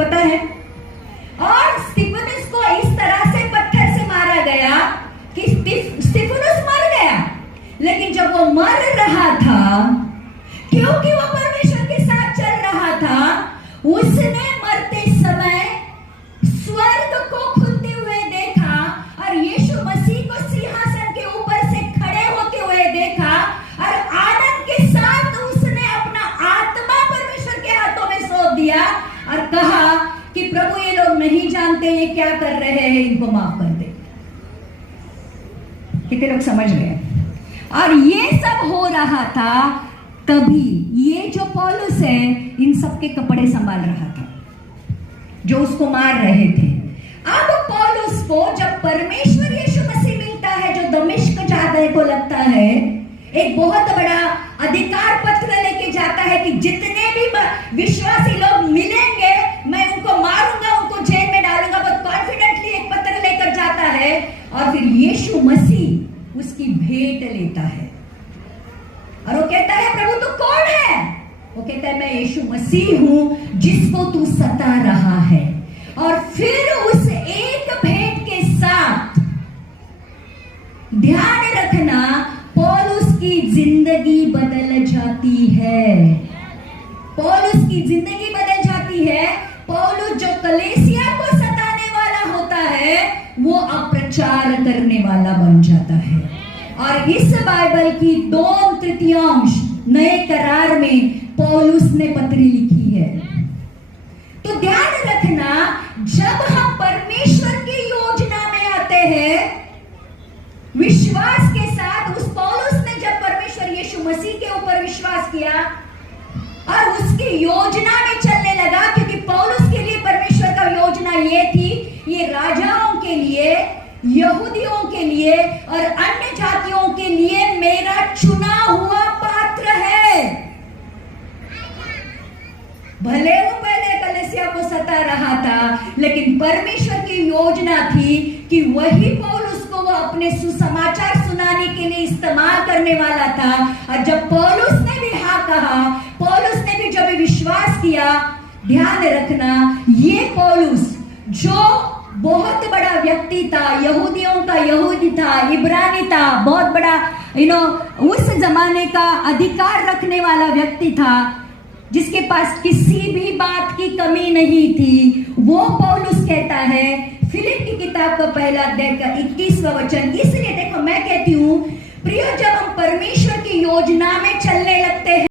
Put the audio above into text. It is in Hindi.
पता है। और स्तिफनुस को इस तरह से पत्थर से मारा गया कि स्तिफनुस मर गया। लेकिन जब वो मर रहा था, क्योंकि वो परमेश्वर के साथ चल रहा था, उसने मरते समय स्वर्ग को खुलते हुए देखा और यीशु मसीह को सिंहासन के ऊपर से खड़े होते हुए देखा और आनंद के साथ उसने अपना आत्मा परमेश्वर के हाथों में सौंप दिया और कहा कि प्रभु, ये लोग नहीं जानते ये क्या कर रहे हैं, इनको माफ कर दे। कितने लोग समझ गए? और ये सब हो रहा था तभी ये जो पौलुस है इन सब के कपड़े संभाल रहा था जो उसको मार रहे थे। अब पौलुस को जब परमेश्वर यीशु मसीह मिलता है, जो दमिश्क जाने को लगता है, एक बहुत बड़ा अधिकार पत्र लेके जाता है कि जितने भी विश्वासी लोग मिलेंगे मैं उनको मारूंगा, उनको जेल में डालूंगा। बहुत कॉन्फिडेंटली एक पत्र लेकर जाता है और फिर यीशु मसीह उसकी भेंट लेता है और वो कहता है, प्रभु तू कौन है? वो कहता है, मैं यीशु मसीह हूं जिसको तू सता रहा है। और फिर उस एक भेंट के साथ ध्यान रखना, पौलुस की जिंदगी बदल जाती है। पौलुस की जिंदगी बदल जाती है। पौलुस जो कलीसिया को सताने वाला होता है, वो अप्रचार करने वाला बन जाता है। और इस बाइबल की 2/3 नए करार में पौलुस ने पत्री लिखी है। तो ध्यान रखना, जब हम परमेश्वर की योजना में आते हैं विश्वास के साथ, उस पौलुस ने जब परमेश्वर यीशु मसीह के ऊपर विश्वास किया और उसकी योजना में चलने लगा, क्योंकि पौलुस के लिए परमेश्वर का योजना ये थी, ये राजाओं के लिए, यहूदियों के लिए और अन्य जातियों के लिए मेरा चुना हुआ पात्र है। भले वो पहले कलीसिया को सता रहा था, लेकिन परमेश्वर की योजना थी कि वही पौलुस को वो अपने सुसमाचार सुनाने के लिए इस्तेमाल करने वाला था। और जब पौलुस ने भी हाँ कहा, पौलुस ने भी जब विश्वास किया, ध्यान रखना, ये पौलुस जो बहुत बड़ा व्यक्ति था, यहूदियों का यहूदी था, इब्रानी था, बहुत बड़ा उस जमाने का अधिकार रखने वाला व्यक्ति था, जिसके पास किसी भी बात की कमी नहीं थी। वो पौलुस कहता है फिलिप की किताब का 1 अध्याय का 21वां वचन, इसलिए देखो मैं कहती हूँ प्रिय, जब हम परमेश्वर की योजना में चलने लगते हैं